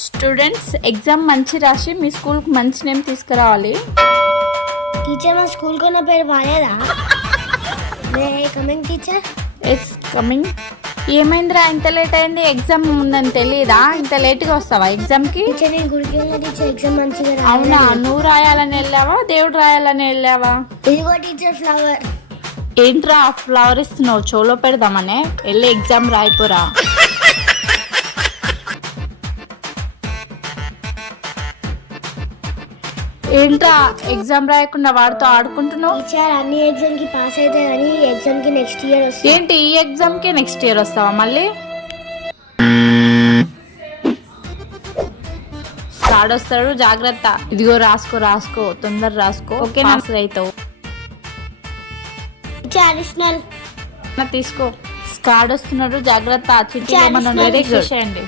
Students exam మంచి రాసి మీ స్కూల్కి మంచి నేమ్ తీసుకురావాలి. టీచర్ మా స్కూల్ కొన్న పేరు బాలేదా? May coming teacher. Yes coming. ఏమైందిరా ఇంత లేట్ అయింది? ఎగ్జామ్ ఉందని తెలియదా? ఇంత లేట్గా వస్తావా ఎగ్జామ్కి? టీచర్ నేను గుడికి వెళ్ళిన టీచర్ ఎగ్జామ్ మంచిగా అవునా, నువ్వు రాయాలని వెళ్ళావా దేవుడు రాయాలని వెళ్ళావా? ఇదిగో టీచర్ ఫ్లవర్. ఏంట్రా ఫ్లవర్ ఇస్తున్నావు? చోలో పెడదామనే వెళ్ళి ఎగ్జామ్ రాయిపోరా. ఏంట్రా ఎగ్జామ్ రాయకుండా వాడితో ఆడుకుంటున్నావు? టీచర్ అన్ని ఎగ్జామ్ కి పాస్ అయితే కానీ ఎగ్జామ్ కి నెక్స్ట్ ఇయర్ వస్తుంది. ఏంటి ఈ ఎగ్జామ్ కి నెక్స్ట్ ఇయర్ వస్తావా మళ్ళీ? స్కాడ్ వస్తాడు, జాగ్రత్త. ఇదిగో రాసుకో తొందర రాసుకో. ఓకే నా అవుతావు. టీచర్ అడిషనల్ తీసుకో. స్కాడ్ వస్తున్నాడు, జాగ్రత్త. చిట్టి ఏమన్నా Additional. చేసేయండి.